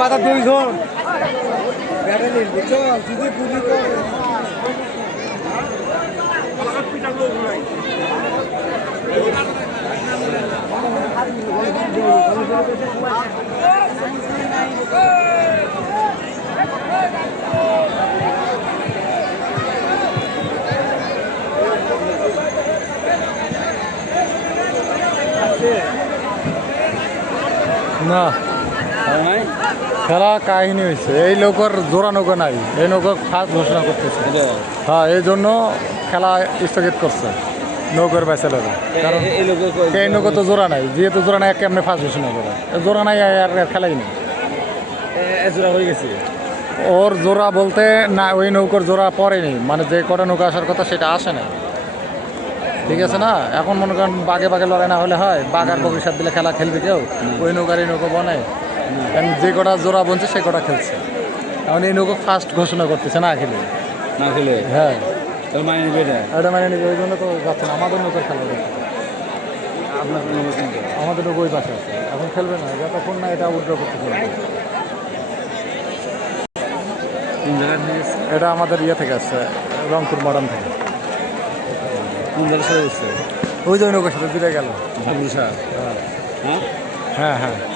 মাথা তুই কর না। খেলা কাহিনী হয়েছে এই লোকের জোড়া নৌকা নাই। এই নৌকা ফার্স্ট ঘোষণা করতেছে। হ্যাঁ এই জন্য খেলা স্থগিত করছে নৌকার ব্যাচেলারা কারণ এই নৌকা তো জোড়া নাই। যেহেতু জোড়া নাই কেমনে ফার্স্ট ঘোষণা করে জোড়া নাই আর খেলাই নেই। এজরা হয়ে গেছে। ওর জোড়া বলতে না ওই নৌকার জোড়া পড়েনি মানে যে কটা নৌকা আসার কথা সেটা আসে না ঠিক আছে না? এখন মনে করেন বাঘে বাঘে লড়াই না হলে হয়। বাঘ আর ভবিষ্যৎ দিলে খেলা খেলবে কেউ। ওই নৌকার এই নৌকা বনে। এখন যে কটা জোড়া বনছে সে কটা খেলছে। এখন এই নৌকো ফার্স্ট ঘোষণা করতেছে না খেলে। না খেলে? হ্যাঁ। তাহলে মানে নেবে এটা? মানে নিবে ওই জন্য তো যাচ্ছে না। আমাদের নৌকার খেলা। আপনার আমাদের নৌকা ওই পাশে আছে। এখন খেলবে না যতক্ষণ না এটা উইড্র করতে পারবে। এটা আমাদের ইয়ে থেকে আসছে রংপুর মডার্ন থেকে। কোন ওই জন্য সাথে জুড়ে গেল। হ্যাঁ। হ্যাঁ? হ্যাঁ আমার সাথে সাথে যে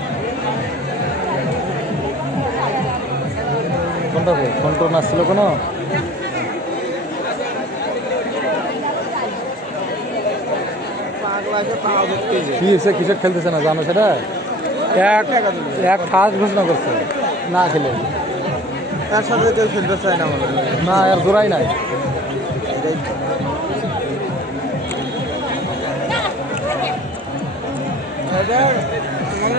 কোনটা ফোন টোন আসছিল কোনো? কি হয়েছে কিসের খেলতেছে না জানো সেটা? এক এক ফার্স্ট ঘোষণা করছে না খেলে। তার সাথে কেউ খেলতে চায় না না আর জোড়াই নাই।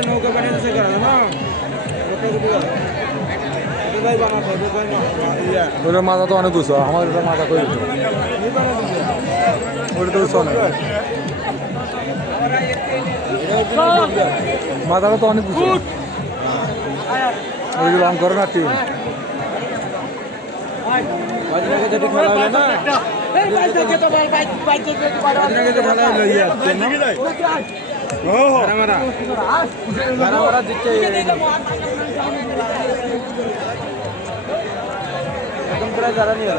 নৌকা কেন না ওটার মাথা তো অনেক উঁচু আমার ওটার মাথা করে ওটা তো উঁচু অনেক মাথাটা তো অনেক উঁচু। ওই রং করে না টিম খেলা হলো না খেলা হলো যারা নিয়ে